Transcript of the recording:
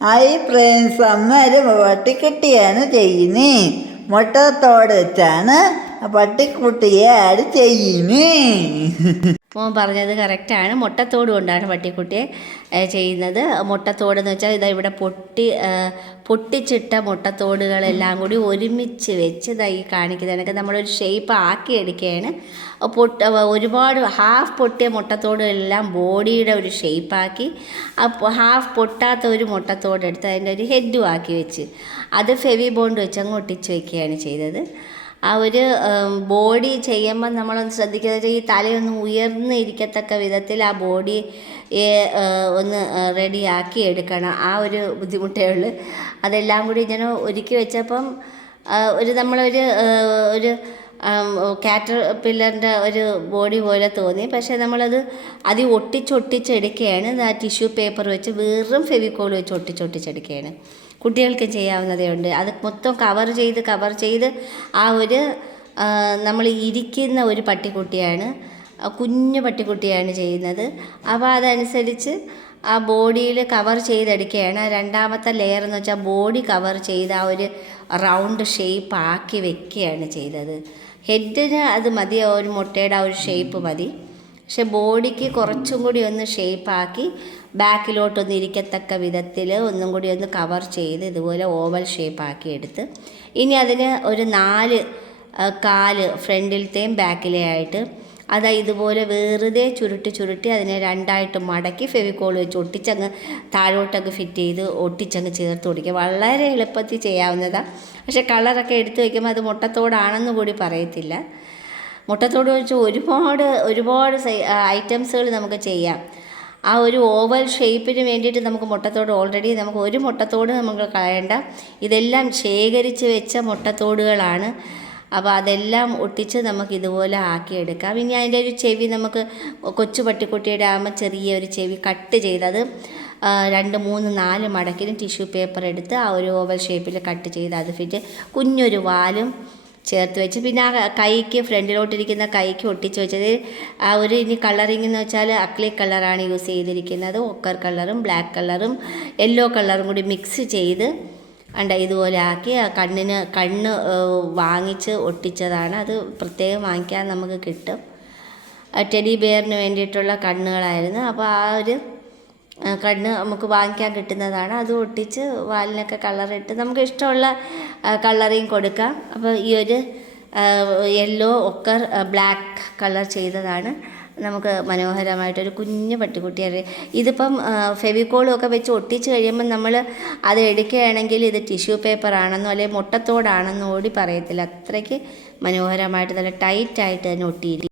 Hi friends, അമ്മ ഒരു പട്ടിക്കുട്ടിയാണ് ചെയ്യുന്നേ. മുട്ടത്തോട് വെച്ചാണ് പട്ടിക്കുട്ടിയെ ആഡ് ചെയ്യുന്നേ. മോൻ പറഞ്ഞത് കറക്റ്റാണ്. മുട്ടത്തോട് കൊണ്ടാണ് പട്ടിക്കുട്ടിയെ ചെയ്യുന്നത്. മുട്ടത്തോട് എന്ന് വെച്ചാൽ ഇതാ ഇവിടെ പൊട്ടിച്ചിട്ട മുട്ടത്തോടുകളെല്ലാം കൂടി ഒരുമിച്ച് വെച്ച് ഈ കാണിക്കുന്നതിനൊക്കെ നമ്മളൊരു ഷേപ്പ് ആക്കി എടുക്കുകയാണ്. ഒരുപാട് ഹാഫ് പൊട്ടിയ മുട്ടത്തോടുകളെല്ലാം ബോഡിയുടെ ഒരു ഷേപ്പാക്കി, ഹാഫ് പൊട്ടാത്ത ഒരു മുട്ടത്തോട് എടുത്ത് അതിൻ്റെ ഒരു ഹെഡും ആക്കി വെച്ച് അത് ഫെവി ബോണ്ട് വെച്ച് അങ്ങ് ഒട്ടിച്ച് വയ്ക്കുകയാണ് ചെയ്തത്. ആ ഒരു ബോഡി ചെയ്യുമ്പം നമ്മളൊന്ന് ശ്രദ്ധിക്കുന്നത് ഈ തലയൊന്ന് ഉയർന്നിരിക്കത്തക്ക വിധത്തിൽ ആ ബോഡിയെ ഒന്ന് റെഡിയാക്കി എടുക്കണം. ആ ഒരു ബുദ്ധിമുട്ടേ ഉള്ളൂ. അതെല്ലാം കൂടി ഇങ്ങനെ ഒരുക്കി വെച്ചപ്പം നമ്മളൊരു കാറ്റർപില്ലറിൻ്റെ ഒരു ബോഡി പോലെ തോന്നി. പക്ഷേ നമ്മളത് ഒട്ടിച്ചെടുക്കുകയാണ്. ആ ടിഷ്യൂ പേപ്പർ വെച്ച് വെറും ഫെവിക്കോൾ വെച്ച് ഒട്ടിച്ചെടുക്കുകയാണ്. കുട്ടികൾക്ക് ചെയ്യാവുന്നതേ ഉണ്ട്. അത് മൊത്തം കവർ ചെയ്ത് ആ ഒരു നമ്മൾ ഇരിക്കുന്ന ഒരു പട്ടിക്കുട്ടിയാണ്, കുഞ്ഞു പട്ടിക്കുട്ടിയാണ് ചെയ്യുന്നത്. അപ്പോൾ അതനുസരിച്ച് ആ ബോഡിയിൽ കവർ ചെയ്തെടുക്കുകയാണ്. രണ്ടാമത്തെ ലെയർ എന്ന് വെച്ചാൽ ബോഡി കവർ ചെയ്ത് ആ ഒരു റൗണ്ട് ഷേപ്പ് ആക്കി വെക്കുകയാണ് ചെയ്തത്. ഹെഡിന് അത് മതി, ഒരു മുട്ടയുടെ ആ ഒരു ഷേപ്പ് മതി. പക്ഷെ ബോഡിക്ക് കുറച്ചും കൂടി ഒന്ന് ഷേപ്പാക്കി ബാക്കിലോട്ടൊന്ന് ഇരിക്കത്തക്ക വിധത്തിൽ ഒന്നും കൂടി ഒന്ന് കവർ ചെയ്ത് ഇതുപോലെ ഓവൽ ഷേപ്പാക്കി എടുത്ത് ഇനി അതിന് ഒരു 4 കാല് ഫ്രണ്ടിലത്തെയും ബാക്കിലെ ആയിട്ട് ഇതുപോലെ വെറുതെ ചുരുട്ടി അതിനെ രണ്ടായിട്ട് മടക്കി ഫെവിക്കോൾ വെച്ച് ഒട്ടിച്ചങ്ങ് താഴോട്ടങ്ങ് ഫിറ്റ് ചെയ്ത് ഒട്ടിച്ചങ്ങ് ചേർത്ത് ഒടിക്കുക. വളരെ എളുപ്പത്തിൽ ചെയ്യാവുന്നതാണ്. പക്ഷേ കളറൊക്കെ എടുത്ത് വയ്ക്കുമ്പോൾ അത് മുട്ടത്തോടാണെന്ന് കൂടി പറയത്തില്ല. മുട്ടത്തോട് വെച്ച് ഒരുപാട് ഐറ്റംസുകൾ നമുക്ക് ചെയ്യാം. ആ ഒരു ഓവൽ ഷേപ്പിന് വേണ്ടിയിട്ട് നമുക്ക് മുട്ടത്തോട് ഓൾറെഡി നമുക്ക് ഒരു മുട്ടത്തോട് നമുക്ക് കളയണ്ട. ഇതെല്ലാം ശേഖരിച്ച് വെച്ച മുട്ടത്തോടുകളാണ്. അപ്പോൾ അതെല്ലാം ഒട്ടിച്ച് നമുക്ക് ഇതുപോലെ ആക്കിയെടുക്കാം. ഇനി അതിൻ്റെ ഒരു ചെവി നമുക്ക് കൊച്ചു പട്ടിക്കുട്ടിയുടെ ആകുമ്പോൾ ചെറിയൊരു ചെവി കട്ട് ചെയ്തത് 2, 3, 4 മടക്കിന് ടിഷ്യൂ പേപ്പർ എടുത്ത് ആ ഒരു ഓവൽ ഷേപ്പിൽ കട്ട് ചെയ്ത് അത് ഫിറ്റ് കുഞ്ഞൊരു വാലും ചേർത്ത് വെച്ച് പിന്നെ ആ കൈക്ക് ഫ്രണ്ടിലോട്ടിരിക്കുന്ന കൈക്ക് ഒട്ടിച്ച് വെച്ചത് ആ ഒരു ഇനി കളറിങ് എന്ന് വെച്ചാൽ അക്ലിക് കളറാണ് യൂസ് ചെയ്തിരിക്കുന്നത്. ഒക്കർ കളറും ബ്ലാക്ക് കളറും യെല്ലോ കളറും കൂടി മിക്സ് ചെയ്ത് ഇതുപോലെ ആക്കി ആ കണ്ണ് വാങ്ങിച്ച് ഒട്ടിച്ചതാണ്. അത് പ്രത്യേകം വാങ്ങിക്കാൻ നമുക്ക് കിട്ടും. ടെഡി ബെയറിന് വേണ്ടിയിട്ടുള്ള കണ്ണുകളായിരുന്നു. അപ്പോൾ ആ ഒരു കണ്ണ് നമുക്ക് വാങ്ങിക്കാൻ കിട്ടുന്നതാണ്. അത് ഒട്ടിച്ച് വാലിനൊക്കെ കളറിട്ട് നമുക്ക് ഇഷ്ടമുള്ള കളറിങ് കൊടുക്കാം. അപ്പോൾ ഈ ഒരു യെല്ലോ ഒക്കർ ബ്ലാക്ക് കളർ ചെയ്തതാണ് നമുക്ക് മനോഹരമായിട്ടൊരു കുഞ്ഞു പട്ടിക്കുട്ടിയാണ്. ഇതിപ്പം ഫെവിക്കോളും ഒക്കെ വെച്ച് ഒട്ടിച്ച് കഴിയുമ്പം നമ്മൾ അത് എടുക്കുകയാണെങ്കിൽ ഇത് ടിഷ്യൂ പേപ്പർ ആണെന്നോ അല്ലെങ്കിൽ മുട്ടത്തോടാണെന്നോ കൂടി പറയത്തില്ല. അത്രയ്ക്ക് മനോഹരമായിട്ട് നല്ല ടൈറ്റായിട്ട് തന്നെ ഒട്ടിയിരിക്കും.